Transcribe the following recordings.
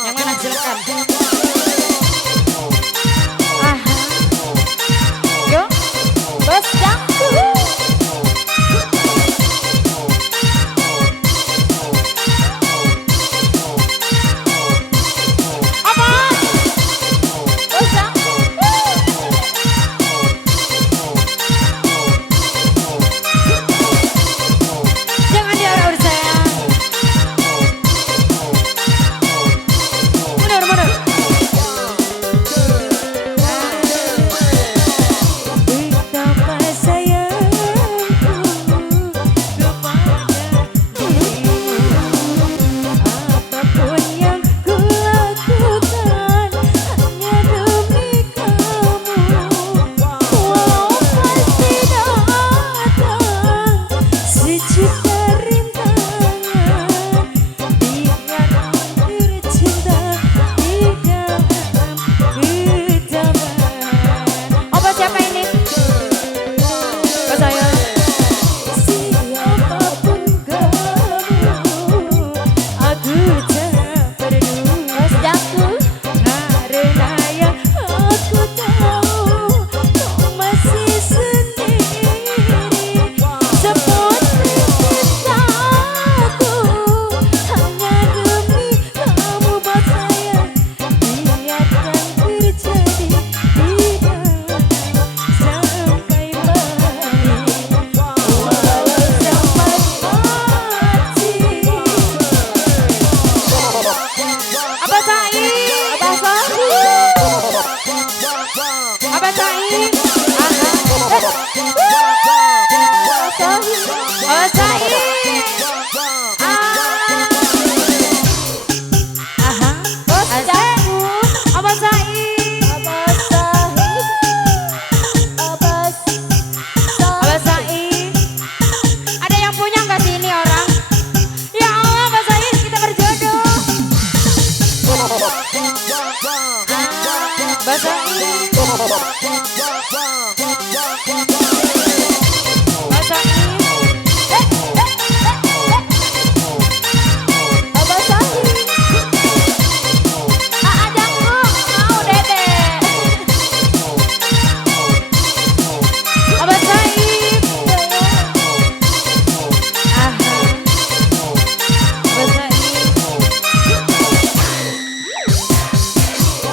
Yang mana silakan. Yuk, bos dang. Apa? Bos dang. Jangan diurut saya.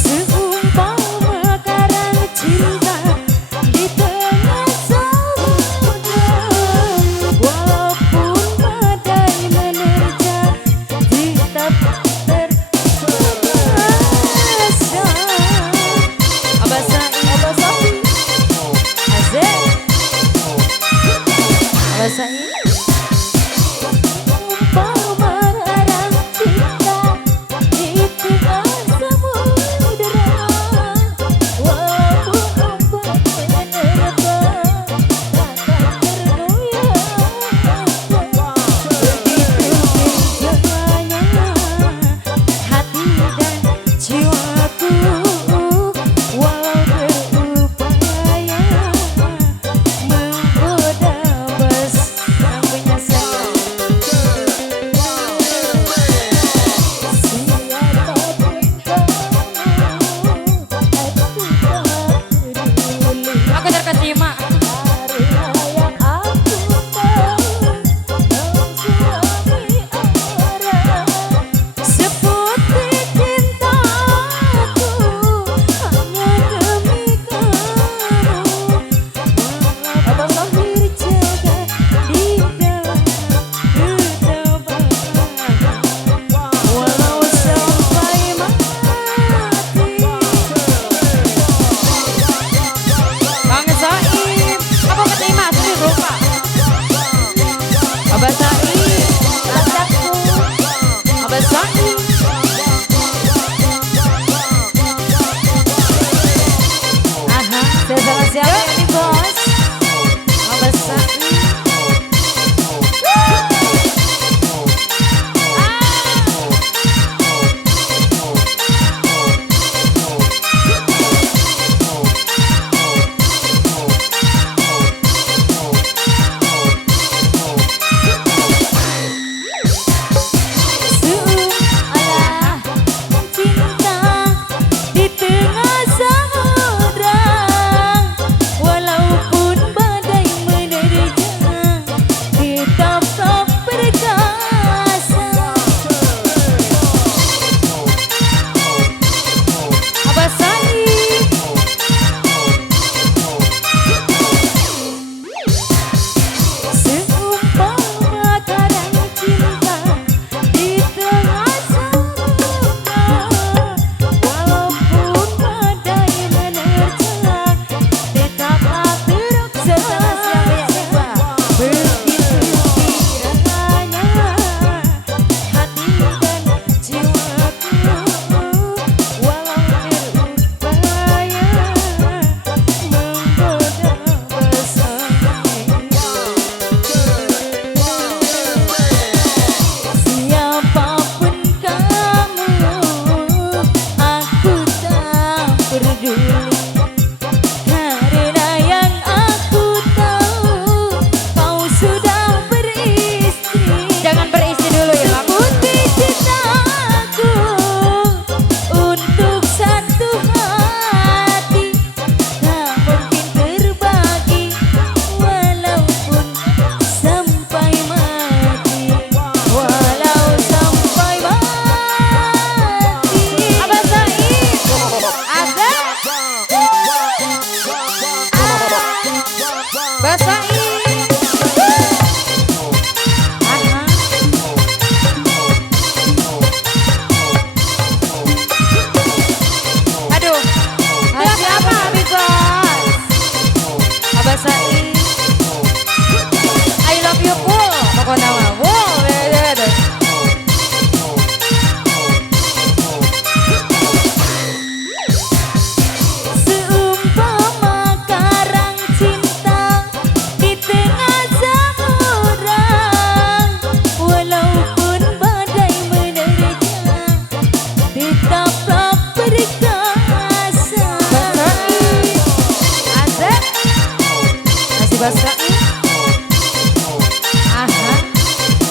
Seumpama karang cinta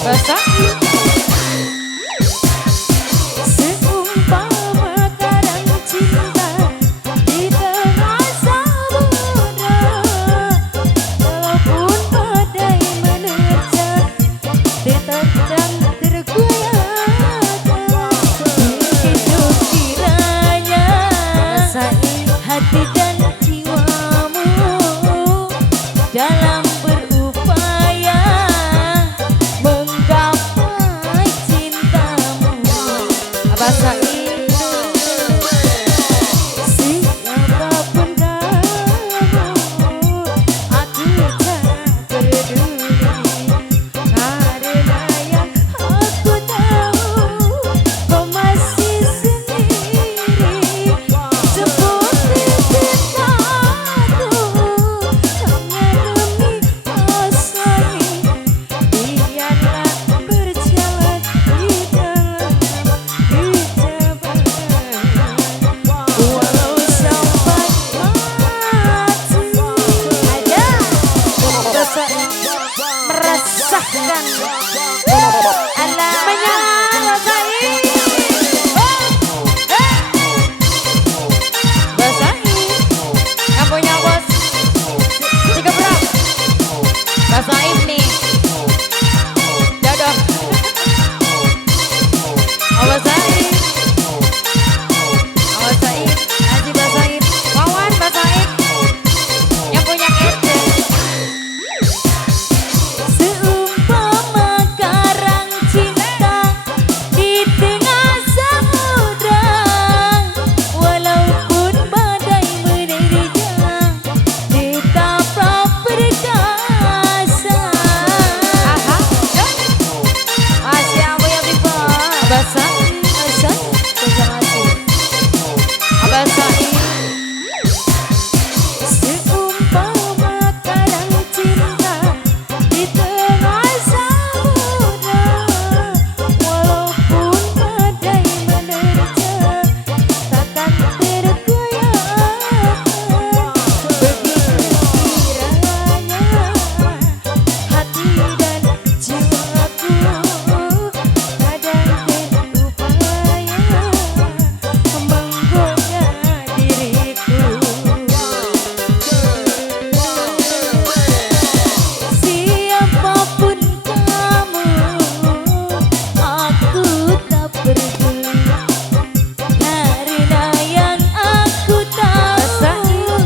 Basahin. Seumpama karang cinta di tengah samudra, walaupun badai menerjang, tertendang tergoyahkan. Hidup kiranya basahi hati dan jiwamu dalam berupaya menggapai cintamu. Basahi. Siapapun kamu, aku tak peduli, karena yang aku tahu kau masih sendiri. Seperti cintaku hanya demi basahi, biarlah berjalan di dalam hijaban, walau sampai mati. Ada basahi meresahkan. Alah basahi. Basahi. Yang punya bos tiga berat. Basahi nih. Jodoh. Basahi. Basahi. Haji Basahi. Wawan Basahi. Yang punya ente. Seumpama karang cinta di tengah samudra, walaupun badai menerjang, tetap perkasa. Aha, masih apa yang tiba? Basahi, basahi, basahi. Seumpama karang cinta di tengah samudra, walaupun badai menerjang, takkan tergoyahkan. Begitu kiranya hati dan jiwaku kadang berupaya menggoda diriku. Siapapun kamu, aku tak peduli, karena yang aku tahu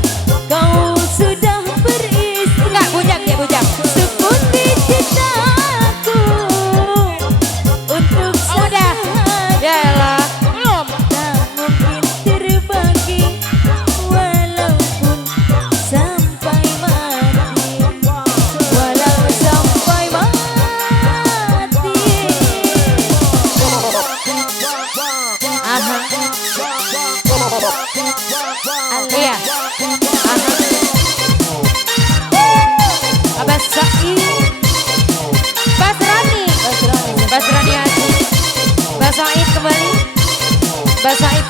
kau sudah beristri. Enggak, bujang ya bujang. Seperti cintaku untuk udah. Yalah, belum. Tak mungkin terbagi walaupun sampai mati, walau sampai mati. Aha. Iya. Aha. Basahi. Basrani. Basrani Haji. Basahi kembali. Basahi